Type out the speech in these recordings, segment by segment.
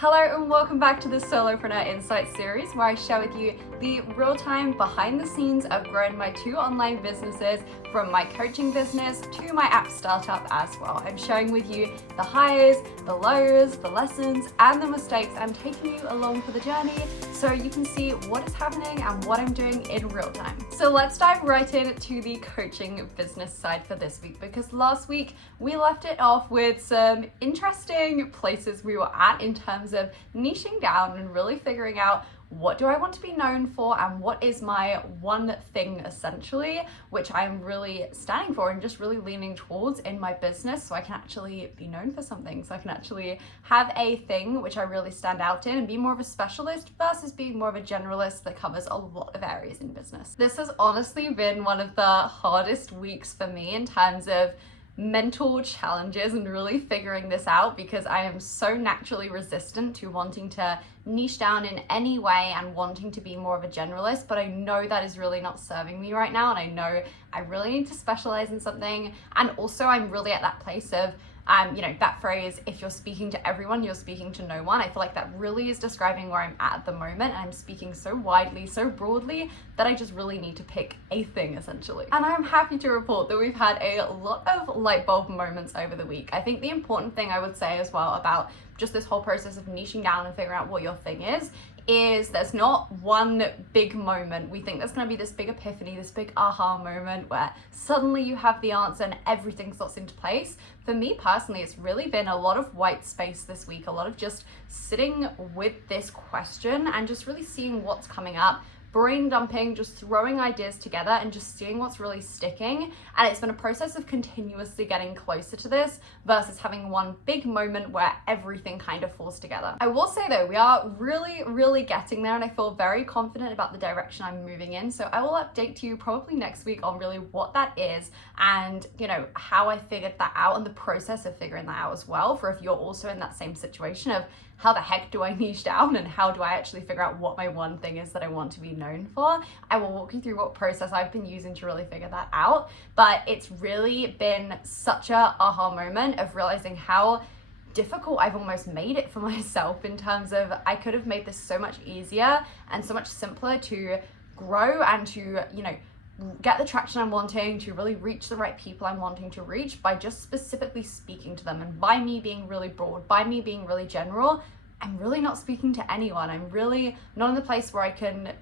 Hello and welcome back to the Solopreneur Insights series, where I share with you the real-time behind the scenes of growing my 2 online businesses, from my coaching business to my app startup as well. I'm sharing with you the highs, the lows, the lessons and the mistakes. I'm taking you along for the journey so you can see what is happening and what I'm doing in real time. So let's dive right into the coaching business side for this week, because last week we left it off with some interesting places we were at in terms of niching down and really figuring out what do I want to be known for and what is my one thing essentially, which I'm really standing for and just really leaning towards in my business, so I can actually be known for something, so I can actually have a thing which I really stand out in and be more of a specialist versus being more of a generalist that covers a lot of areas in business. This has honestly been one of the hardest weeks for me in terms of mental challenges and really figuring this out, because I am so naturally resistant to wanting to niche down in any way and wanting to be more of a generalist, but I know that is really not serving me right now, and I know I really need to specialize in something. And also I'm really at that place of that phrase, if you're speaking to everyone, you're speaking to no one. I feel like that really is describing where I'm at the moment, and I'm speaking so widely, so broadly, that I just really need to pick a thing essentially. And I'm happy to report that we've had a lot of light bulb moments over the week. I think the important thing I would say as well about just this whole process of niching down and figuring out what your thing is there's not one big moment. We think there's going to be this big epiphany, this big aha moment where suddenly you have the answer and everything slots into place. For me personally, it's really been a lot of white space this week, a lot of just sitting with this question and just really seeing what's coming up, brain dumping, just throwing ideas together and just seeing what's really sticking. And it's been a process of continuously getting closer to this versus having one big moment where everything kind of falls together. I will say though, we are really getting there, and I feel very confident about the direction I'm moving in. So I will update you probably next week on really what that is and how I figured that out and the process of figuring that out as well, for if you're also in that same situation of how the heck do I niche down and how do I actually figure out what my one thing is that I want to be known for. I will walk you through what process I've been using to really figure that out. But it's really been such a aha moment of realizing how difficult I've almost made it for myself, in terms of I could have made this so much easier and so much simpler to grow and to, get the traction I'm wanting, to really reach the right people I'm wanting to reach by just specifically speaking to them. And by me being really broad, by me being really general, I'm really not speaking to anyone. I'm really not in the place where I can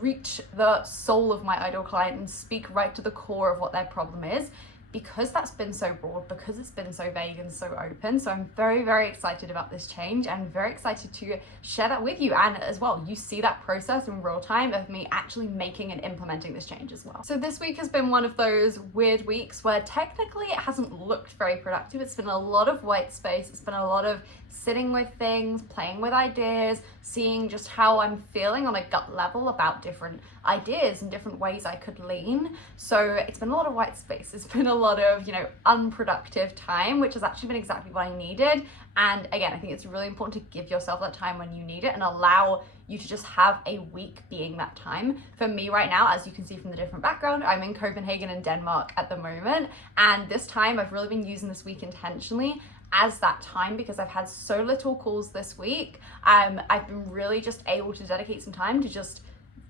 reach the soul of my ideal client and speak right to the core of what their problem is, because that's been so broad, because it's been so vague and so open. So I'm very excited about this change and very excited to share that with you. And as well, you see that process in real time of me actually making and implementing this change as well. So this week has been one of those weird weeks where technically it hasn't looked very productive. It's been a lot of white space. It's been a lot of sitting with things, playing with ideas, seeing just how I'm feeling on a gut level about different ideas and different ways I could lean. So it's been a lot of white space. It's been a lot of, unproductive time, which has actually been exactly what I needed. And again, I think it's really important to give yourself that time when you need it and allow you to just have a week being that time. For me right now, as you can see from the different background, I'm in Copenhagen in Denmark at the moment. And this time I've really been using this week intentionally as that time, because I've had so little calls this week. I've been really just able to dedicate some time to just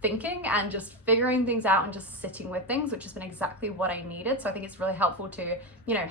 thinking and just figuring things out and just sitting with things, which has been exactly what I needed. So I think it's really helpful to,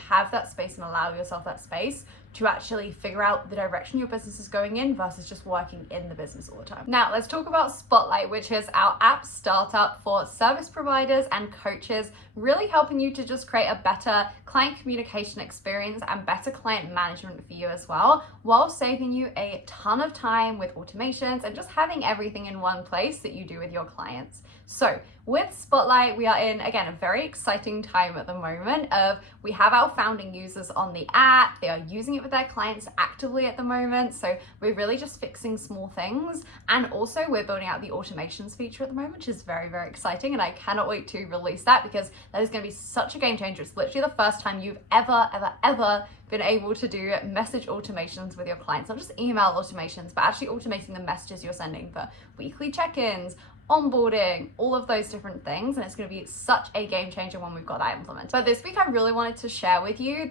have that space and allow yourself that space to actually figure out the direction your business is going in versus just working in the business all the time. Now let's talk about Spotlight, which is our app startup for service providers and coaches, really helping you to just create a better client communication experience and better client management for you as well, while saving you a ton of time with automations and just having everything in one place that you do with your clients. So with Spotlight, we are in, again, a very exciting time at the moment of we have our founding users on the app. They are using it with their clients actively at the moment. So we're really just fixing small things. And also we're building out the automations feature at the moment, which is very exciting. And I cannot wait to release that, because that is going to be such a game changer. It's literally the first time you've ever been able to do message automations with your clients, not just email automations, but actually automating the messages you're sending for weekly check-ins, onboarding, all of those different things, and it's going to be such a game changer when we've got that implemented. But this week I really wanted to share with you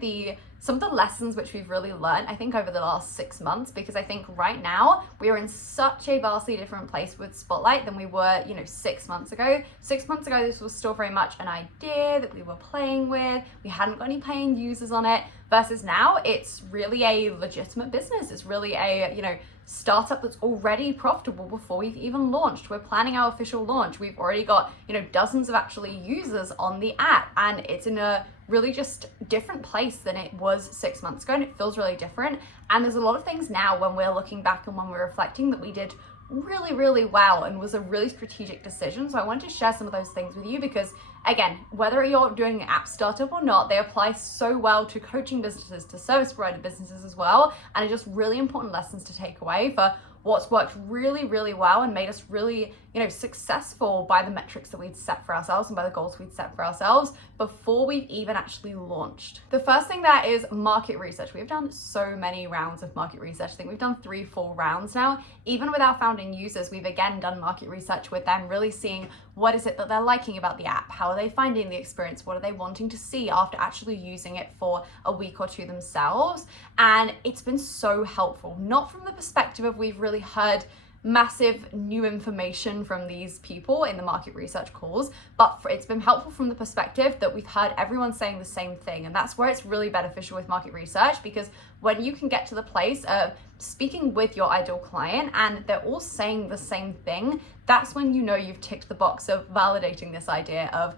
some of the lessons which we've really learned, I think, over the last 6 months, because I think right now we are in such a vastly different place with Spotlight than we were, 6 months ago. 6 months ago, this was still very much an idea that we were playing with. We hadn't got any paying users on it, versus now it's really a legitimate business. It's really a, startup that's already profitable before we've even launched. We're planning our official launch. We've already got, dozens of actually users on the app, and it's in a really just different place than it was 6 months ago, and it feels really different. And there's a lot of things now when we're looking back and when we're reflecting that we did really, really well and was a really strategic decision. So I wanted to share some of those things with you because, again, whether you're doing an app startup or not, they apply so well to coaching businesses, to service provider businesses as well, and are just really important lessons to take away for what's worked really, really well and made us really, successful by the metrics that we'd set for ourselves and by the goals we'd set for ourselves before we've even actually launched. The first thing that is market research. We've done so many rounds of market research. I think we've done 3-4 rounds now. Even with our founding users, we've again done market research with them, really seeing what is it that they're liking about the app? How are they finding the experience? What are they wanting to see after actually using it for a week or two themselves? And it's been so helpful, not from the perspective of we've really heard massive new information from these people in the market research calls, but it's been helpful from the perspective that we've heard everyone saying the same thing. And that's where it's really beneficial with market research, because when you can get to the place of speaking with your ideal client and they're all saying the same thing, that's when you've ticked the box of validating this idea of,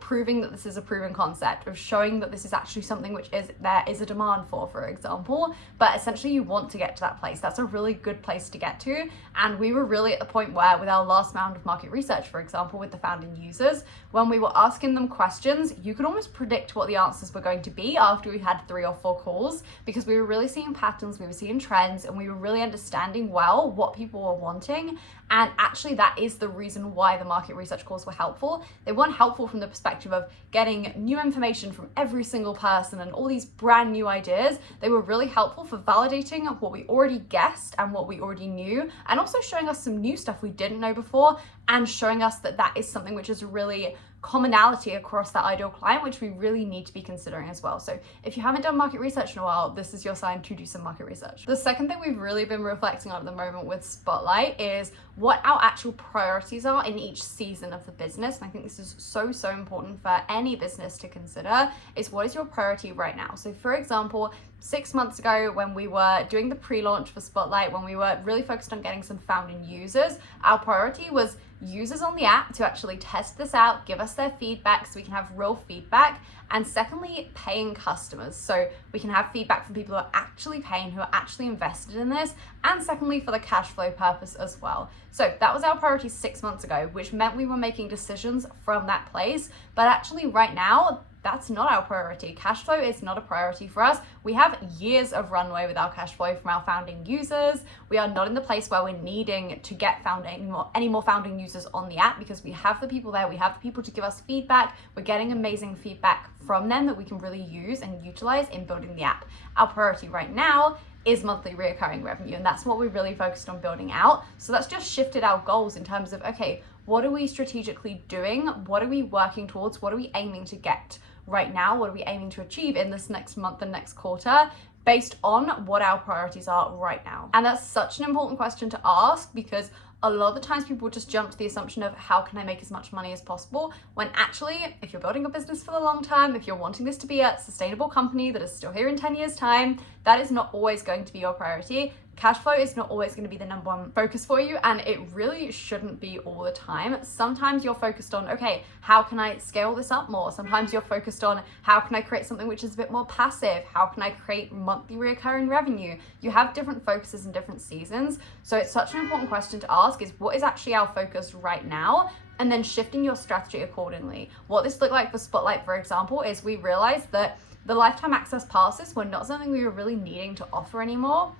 proving that this is a proven concept, of showing that this is actually something which there is a demand for example. But essentially you want to get to that place. That's a really good place to get to. And we were really at the point where with our last round of market research, for example, with the founding users, when we were asking them questions, you could almost predict what the answers were going to be after we had 3 or 4 calls, because we were really seeing patterns, we were seeing trends, and we were really understanding well what people were wanting. And actually that is the reason why the market research calls were helpful. They weren't helpful from the perspective of getting new information from every single person and all these brand new ideas. They were really helpful for validating what we already guessed and what we already knew, and also showing us some new stuff we didn't know before, and showing us that that is something which is really commonality across that ideal client, which we really need to be considering as well. So if you haven't done market research in a while, this is your sign to do some market research. The second thing we've really been reflecting on at the moment with Spotlight is what our actual priorities are in each season of the business. And I think this is so important for any business to consider, is what is your priority right now? So for example, 6 months ago when we were doing the pre-launch for Spotlight, when we were really focused on getting some founding users, our priority was users on the app to actually test this out, give us their feedback so we can have real feedback. And secondly, paying customers, so we can have feedback from people who are actually paying, who are actually invested in this. And secondly, for the cash flow purpose as well. So that was our priority 6 months ago, which meant we were making decisions from that place. But actually right now, that's not our priority. Cash flow is not a priority for us. We have years of runway with our cash flow from our founding users. We are not in the place where we're needing to get any more founding users on the app, because we have the people there. We have the people to give us feedback. We're getting amazing feedback from them that we can really use and utilize in building the app. Our priority right now is monthly recurring revenue, and that's what we're really focused on building out. So that's just shifted our goals in terms of, okay, what are we strategically doing? What are we working towards? What are we aiming to get right now? What are we aiming to achieve in this next month and next quarter, based on what our priorities are right now? And that's such an important question to ask, because a lot of the times people just jump to the assumption of how can I make as much money as possible, when actually, if you're building a business for the long term, if you're wanting this to be a sustainable company that is still here in 10 years time, that is not always going to be your priority. Cash flow is not always going to be the number one focus for you, and it really shouldn't be all the time. Sometimes you're focused on, okay, how can I scale this up more? Sometimes you're focused on, how can I create something which is a bit more passive? How can I create monthly recurring revenue? You have different focuses in different seasons. So it's such an important question to ask, is what is actually our focus right now? And then shifting your strategy accordingly. What this looked like for Spotlight, for example, is we realized that the lifetime access passes were not something we were really needing to offer anymore.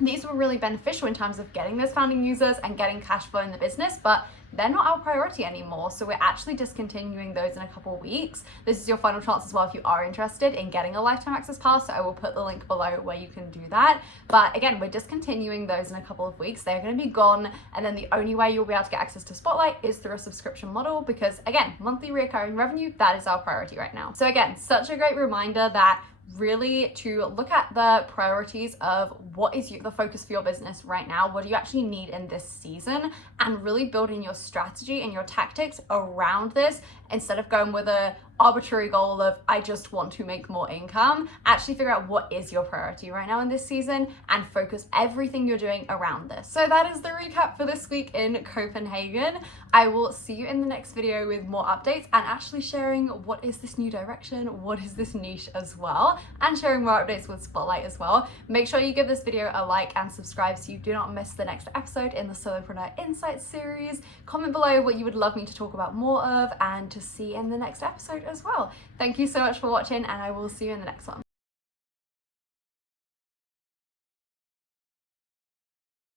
These were really beneficial in terms of getting those founding users and getting cash flow in the business, but they're not our priority anymore. So we're actually discontinuing those in a couple of weeks. This is your final chance as well if you are interested in getting a lifetime access pass. So I will put the link below where you can do that. But again, we're discontinuing those in a couple of weeks. They're going to be gone. And then the only way you'll be able to get access to Spotlight is through a subscription model, because again, monthly recurring revenue, that is our priority right now. So again, such a great reminder that really to look at the priorities of what is the focus for your business right now, what do you actually need in this season, and really building your strategy and your tactics around this instead of going with a arbitrary goal of I just want to make more income. Actually figure out what is your priority right now in this season and focus everything you're doing around this. So that is the recap for this week in Copenhagen. I will see you in the next video with more updates and actually sharing what is this new direction, what is this niche as well, and sharing more updates with Spotlight as well. Make sure you give this video a like and subscribe so you do not miss the next episode in the Solopreneur Insights series. Comment below what you would love me to talk about more of and to see in the next episode as well. Thank you so much for watching, and I will see you in the next one.